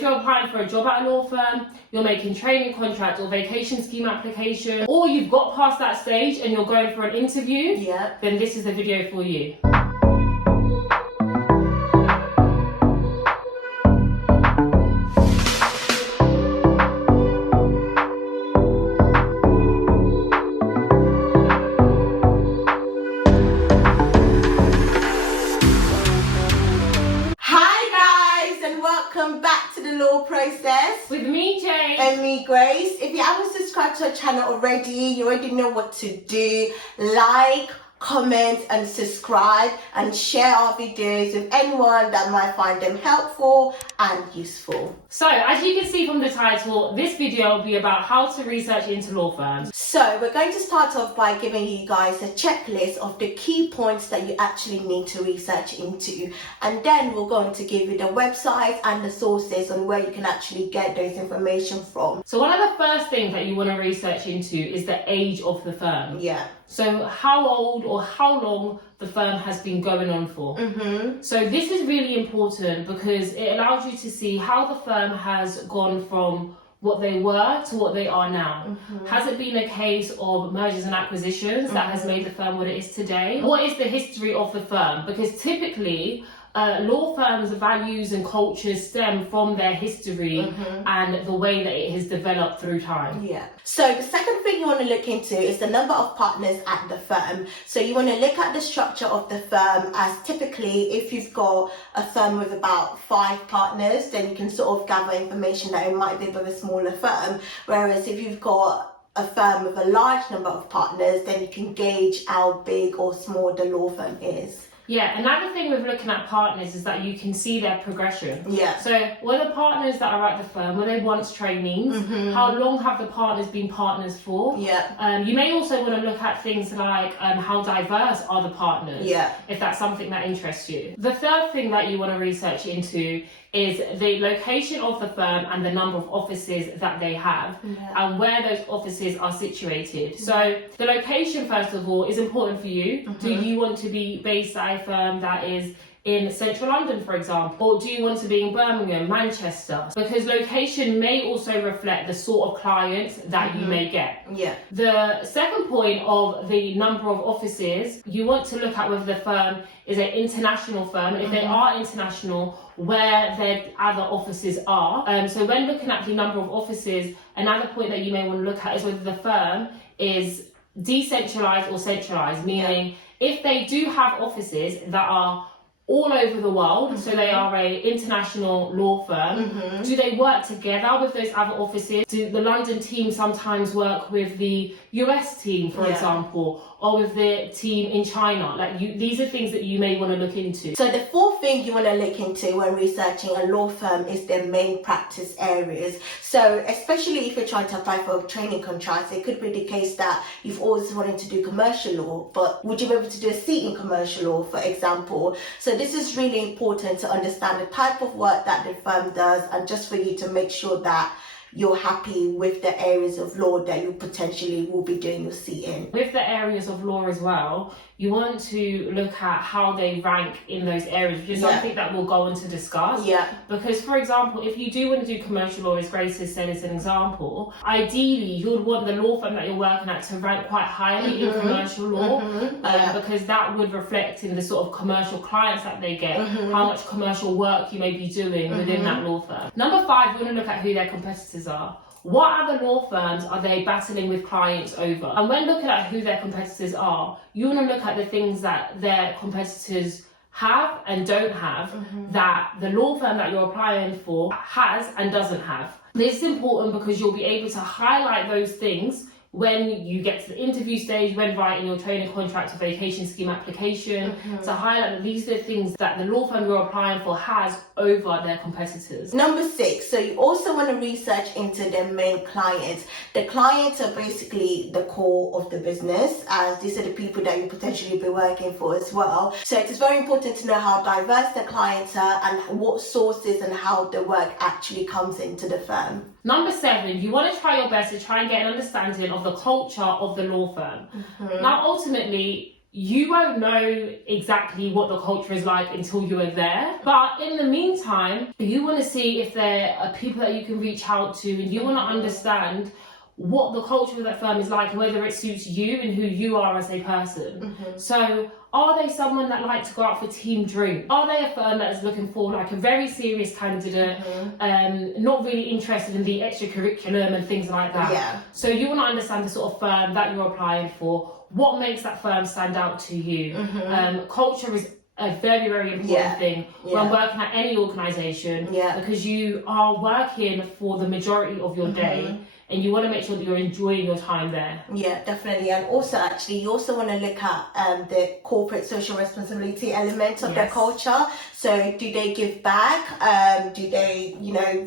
if you're applying for a job at a law firm, you're making training contract or vacation scheme application, or you've got past that stage and you're going for an interview, then this is the video for you. Welcome back to the Law Process with me, Jay, and me, Grace. If you haven't subscribed to our channel already, you already know what to do. Like, comment and subscribe, and share our videos with anyone that might find them helpful and useful. So as you can see from the title, this video will be about how to research into law firms. So we're going to start off by giving you guys a checklist of the key points that you actually need to research into, and then we're going to give you the websites and the sources on where you can actually get those information from. So one of the first things that you want to research into is the age of the firm. Yeah. So how old or how long the firm has been going on for. So this is really important because it allows you to see how the firm has gone from what they were to what they are now. Has it been a case of mergers and acquisitions that has made the firm what it is today? What is the history of the firm? Because typically law firms' values and cultures stem from their history and the way that it has developed through time. Yeah. So the second thing you want to look into is the number of partners at the firm. So you want to look at the structure of the firm, as typically if you've got a firm with about 5 partners, then you can sort of gather information that it might be with a smaller firm. Whereas if you've got a firm with a large number of partners, then you can gauge how big or small the law firm is. Yeah, another thing with looking at partners is that you can see their progression. Yeah. So were the partners that are at the firm, were they once trainees? How long have the partners been partners for? Yeah. You may also want to look at things like how diverse are the partners, if that's something that interests you. The third thing that you want to research into is the location of the firm and the number of offices that they have and where those offices are situated. So the location, first of all, is important for you. Do you want to be based at a firm that is in central London, for example, or do you want to be in Birmingham, Manchester? Because location may also reflect the sort of clients that you may get. Yeah. The second point of the number of offices, you want to look at whether the firm is an international firm. If they are international, where their other offices are. So when looking at the number of offices, another point that you may want to look at is whether the firm is decentralized or centralized, meaning if they do have offices that are all over the world, so they are a international law firm, do they work together with those other offices? Do the London team sometimes work with the US team, for example, or with the team in China? These are things that you may want to look into. So the fourth thing you want to look into when researching a law firm is their main practice areas. So especially if you're trying to apply for a training contract, it could be the case that you've always wanted to do commercial law, but would you be able to do a seat in commercial law, for example? So this is really important to understand the type of work that the firm does, and just for you to make sure that you're happy with the areas of law that you potentially will be doing your seat in. With the areas of law as well, you want to look at how they rank in those areas, which is something that we'll go on to discuss. Because, for example, if you do want to do commercial law, as Grace has said as an example, ideally you would want the law firm that you're working at to rank quite highly in commercial law, because that would reflect in the sort of commercial clients that they get, how much commercial work you may be doing within that law firm. Number 5, you want to look at who their competitors are. What other law firms are they battling with clients over? And when looking at who their competitors are, you want to look at the things that their competitors have and don't have that the law firm that you're applying for has and doesn't have. This is important because you'll be able to highlight those things when you get to the interview stage, when writing your training contract or vacation scheme application, to highlight that these are the things that the law firm you're applying for has over their competitors. Number 6, so you also want to research into their main clients. The clients are basically the core of the business, as these are the people that you potentially be working for as well. So it is very important to know how diverse the clients are and what sources and how the work actually comes into the firm. Number 7, you want to try your best to try and get an understanding of the culture of the law firm. Now, ultimately, you won't know exactly what the culture is like until you are there. But in the meantime, you want to see if there are people that you can reach out to, and you want to understand what the culture of that firm is like, whether it suits you and who you are as a person. So are they someone that like to go out for team drink? Are they a firm that is looking for like a very serious candidate, not really interested in the extracurriculum and things like that? So you want to understand the sort of firm that you're applying for. What makes that firm stand out to you? Culture is a very, very important thing when working at any organisation, because you are working for the majority of your day, and you want to make sure that you're enjoying your time there. Yeah, definitely. And also, actually, you also want to look at the corporate social responsibility element of their culture. So do they give back? Do they,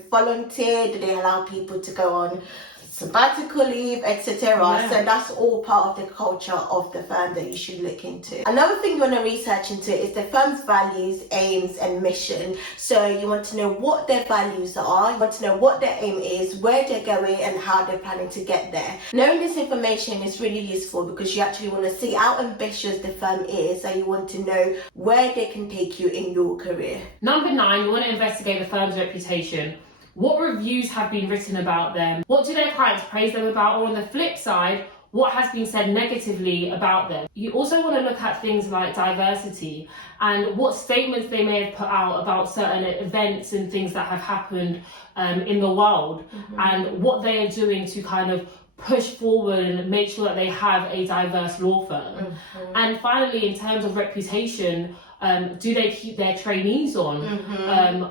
volunteer? Do they allow people to go on sabbatical leave, etc.? So that's all part of the culture of the firm that you should look into. Another thing you want to research into is the firm's values, aims and mission. So you want to know what their values are, you want to know what their aim is, where they're going and how they're planning to get there. Knowing this information is really useful because you actually want to see how ambitious the firm is, and you want to know where they can take you in your career. Number 9, you want to investigate the firm's reputation. What reviews have been written about them? What do their clients praise them about? Or on the flip side, what has been said negatively about them? You also want to look at things like diversity and what statements they may have put out about certain events and things that have happened in the world, and what they are doing to kind of push forward and make sure that they have a diverse law firm. And finally, in terms of reputation, do they keep their trainees on?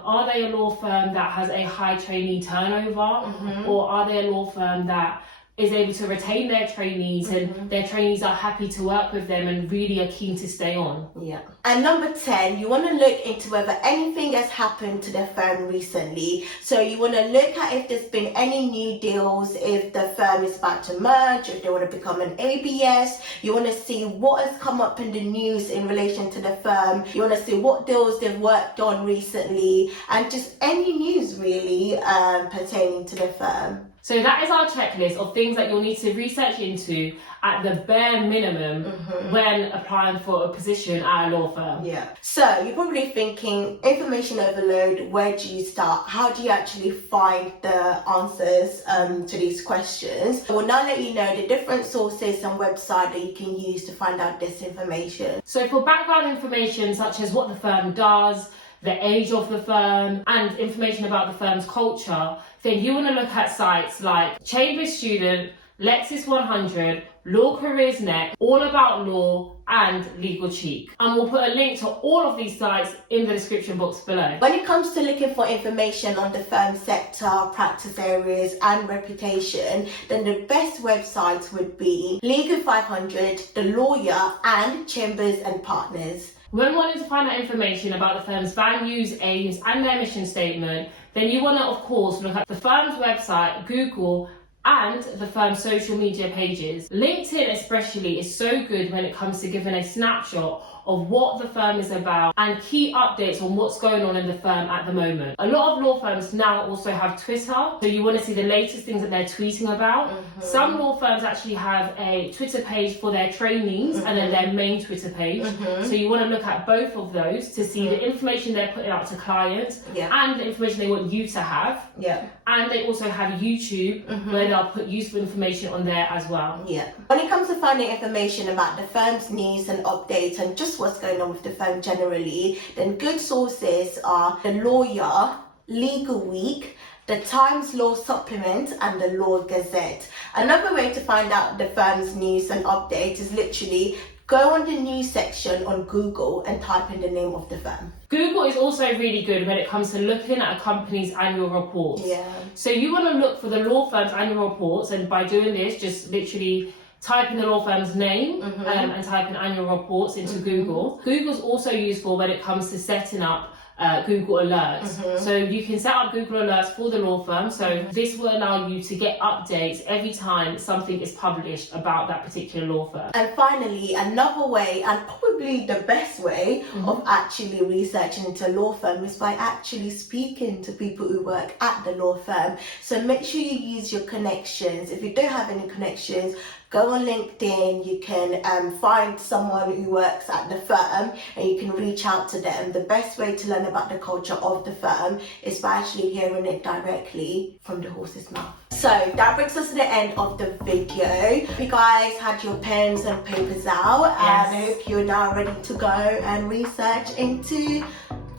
Are they a law firm that has a high trainee turnover? Or are they a law firm that is able to retain their trainees and their trainees are happy to work with them and really are keen to stay on? And number 10, you want to look into whether anything has happened to the firm recently. So you want to look at if there's been any new deals, if the firm is about to merge, if they want to become an ABS. You want to see what has come up in the news in relation to the firm. You want to see what deals they've worked on recently, and just any news really pertaining to the firm. So that is our checklist of things that you'll need to research into at the bare minimum when applying for a position at a law firm. So you're probably thinking, information overload, where do you start? How do you actually find the answers to these questions? We'll now let you know the different sources and websites that you can use to find out this information. So for background information such as what the firm does, the age of the firm, and information about the firm's culture, then you want to look at sites like Chambers Student, Lexis 100, Law Careers Net, All About Law, and Legal Cheek. And we'll put a link to all of these sites in the description box below. When it comes to looking for information on the firm sector, practice areas and reputation, then the best websites would be Legal 500, The Lawyer, and Chambers and Partners. When wanting to find out information about the firm's values, aims, and their mission statement, then you want to, of course, look at the firm's website, Google, and the firm's social media pages. LinkedIn especially is so good when it comes to giving a snapshot of what the firm is about and key updates on what's going on in the firm at the moment. A lot of law firms now also have Twitter, so you want to see the latest things that they're tweeting about. Some law firms actually have a Twitter page for their trainees and then their main Twitter page. So you want to look at both of those to see the information they're putting out to clients and the information they want you to have. And they also have YouTube where they'll put useful information on there as well. When it comes to finding information about the firm's news and updates and just what's going on with the firm generally, then good sources are The Lawyer, Legal Week, the Times Law Supplement, and the Law Gazette. Another way to find out the firm's news and updates is literally go on the news section on Google and type in the name of the firm. Google is also really good when it comes to looking at a company's annual reports. So you want to look for the law firm's annual reports, and by doing this, just literally type in the law firm's name and type in annual reports into Google. Google's also useful when it comes to setting up Google Alerts. So you can set up Google Alerts for the law firm. So this will allow you to get updates every time something is published about that particular law firm. And finally, another way, and probably the best way of actually researching into a law firm is by actually speaking to people who work at the law firm. So make sure you use your connections. If you don't have any connections, go on LinkedIn, you can find someone who works at the firm and you can reach out to them. The best way to learn about the culture of the firm is by actually hearing it directly from the horse's mouth. So that brings us to the end of the video. If you guys had your pens and papers out, and I hope you're now ready to go and research into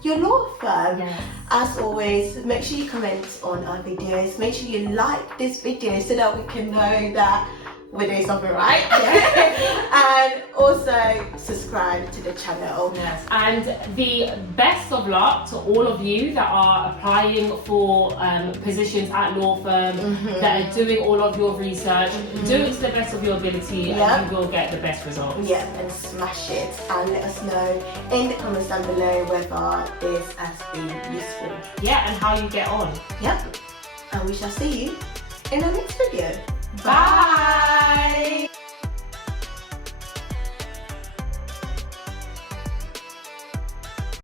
your law firm. As always, make sure you comment on our videos. Make sure you like this video so that we can know that we're doing something right. And also subscribe to the channel. And the best of luck to all of you that are applying for positions at law firms, that are doing all of your research. Do it to the best of your ability and you will get the best results. And smash it, and let us know in the comments down below whether this has been useful. And how you get on. And we shall see you in our next video. Bye.